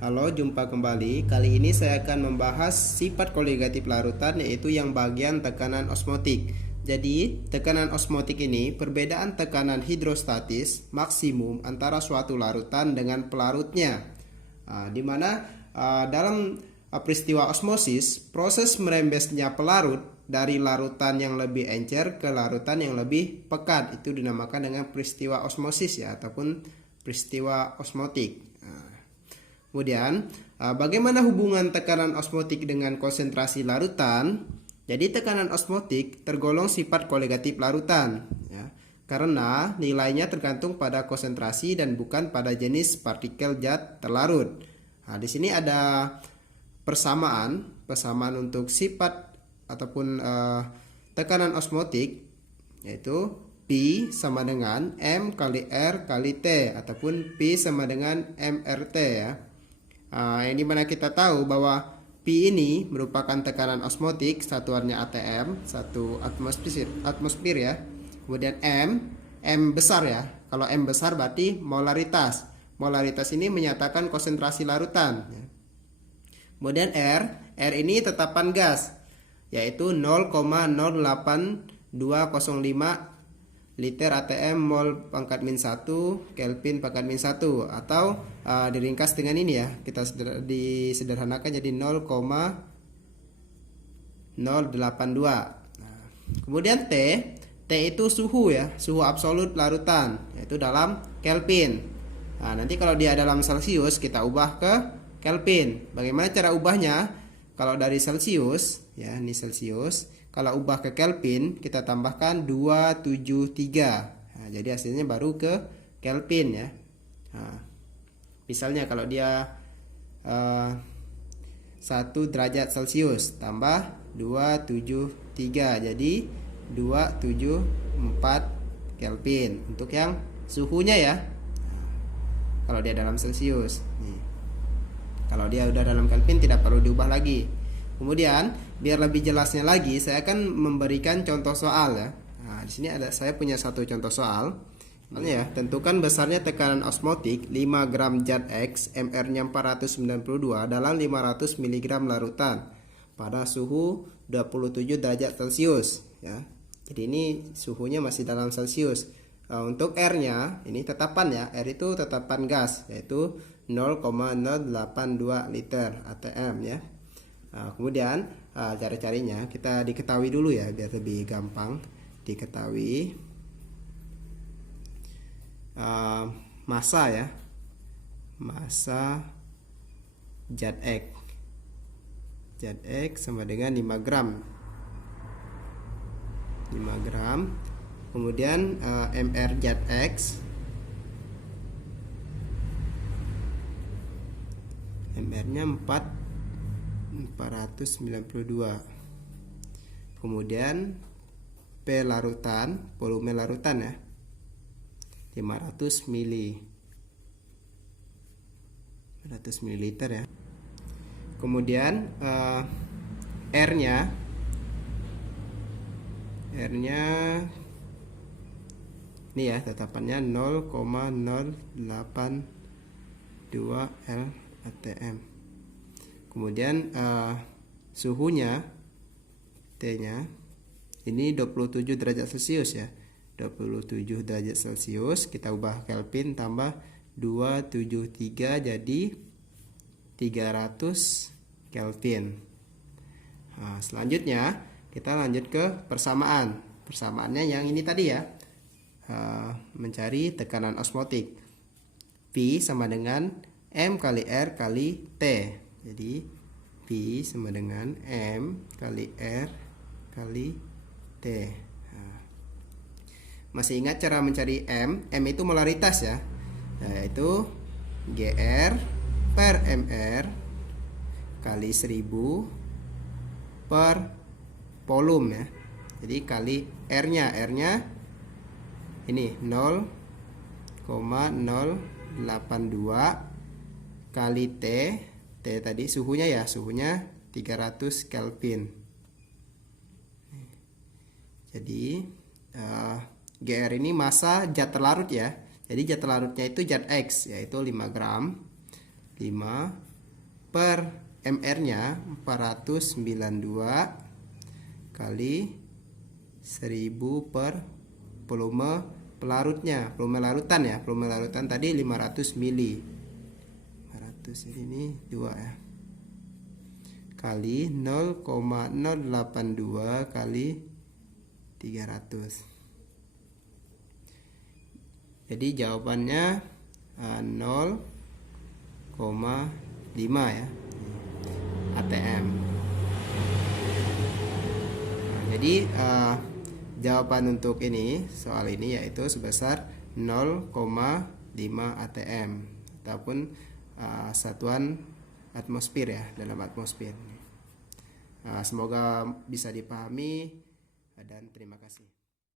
Halo, jumpa kembali. Kali ini saya akan membahas sifat koligatif larutan, yaitu yang bagian tekanan osmotik. Jadi, tekanan osmotik ini perbedaan tekanan hidrostatis maksimum antara suatu larutan dengan pelarutnya. Di mana dalam peristiwa osmosis, proses merembesnya pelarut dari larutan yang lebih encer ke larutan yang lebih pekat itu dinamakan dengan peristiwa osmosis ya, ataupun peristiwa osmotik. Kemudian, bagaimana hubungan tekanan osmotik dengan konsentrasi larutan? Jadi tekanan osmotik tergolong sifat koligatif larutan, ya, karena nilainya tergantung pada konsentrasi dan bukan pada jenis partikel zat terlarut. Di sini ada persamaan untuk sifat ataupun tekanan osmotik, yaitu P sama dengan M kali R kali T, ataupun P sama dengan MRT ya. Yang dimana kita tahu bahwa P ini merupakan tekanan osmotik, satuannya atm, 1 atmosfer ya. Kemudian M besar ya. Kalau M besar berarti molaritas. Molaritas ini menyatakan konsentrasi larutan ya. Kemudian R ini tetapan gas, yaitu 0,08205 liter atm mol pangkat min 1 Kelvin pangkat min 1, atau diringkas dengan ini ya, kita disederhanakan jadi 0,082. Kemudian T itu suhu ya, suhu absolut larutan, yaitu dalam Kelvin. Nanti kalau dia dalam Celcius kita ubah ke Kelvin. Bagaimana cara ubahnya? Kalau dari Celcius ya, ini Celcius. Kalau ubah ke Kelvin, kita tambahkan 273. Jadi hasilnya baru ke Kelvin ya. Misalnya kalau dia 1 derajat Celcius tambah 273, jadi 274 Kelvin untuk yang suhunya ya. Kalau dia dalam Celcius. Kalau dia udah dalam Kelvin tidak perlu diubah lagi. Kemudian biar lebih jelasnya lagi, saya akan memberikan contoh soal ya. Di sini saya punya satu contoh soal. Ya, tentukan besarnya tekanan osmotik 5 gram zat X, MR-nya 492 dalam 500 mg larutan pada suhu 27 derajat Celcius ya. Jadi ini suhunya masih dalam Celcius. Untuk R-nya ini tetapan ya. R itu tetapan gas, yaitu 0,082 liter atm ya. Kemudian cara-caranya kita diketahui dulu ya, biar lebih gampang diketahui. Massa ya, massa zat X sama dengan 5 gram. Kemudian MR zat X, MR-nya 492. Kemudian P larutan, volume larutan ya, 500 ml ya. Kemudian R-nya ini ya, tetapannya 0,082 L atm. Kemudian suhunya T-nya ini 27 derajat Celcius ya. 27 derajat Celcius kita ubah Kelvin tambah 273 jadi 300 Kelvin. Selanjutnya kita lanjut ke persamaan. Persamaannya yang ini tadi ya. Mencari tekanan osmotik. P sama dengan M kali R kali T. Jadi P sama dengan M kali R kali T. Masih ingat cara mencari M? M itu molaritas ya, yaitu GR per MR kali 1000 per volume ya. Jadi kali R-nya ini 0,082 kali T tadi suhunya ya, suhunya 300 Kelvin. Jadi GR ini massa zat terlarut ya. Jadi zat terlarutnya itu zat X, yaitu 5 gram. 5 per MR-nya 492 kali 1000 per volume pelarutnya, volume larutan ya. Volume larutan tadi 500 mili. 500 ini 2 ya. Kali 0,082 kali 300. Jadi jawabannya 0,5 ya ATM. Nah, jadi jawaban untuk ini soal ini yaitu sebesar 0,5 ATM ataupun satuan atmosfer ya, dalam atmosfer. Semoga bisa dipahami dan terima kasih.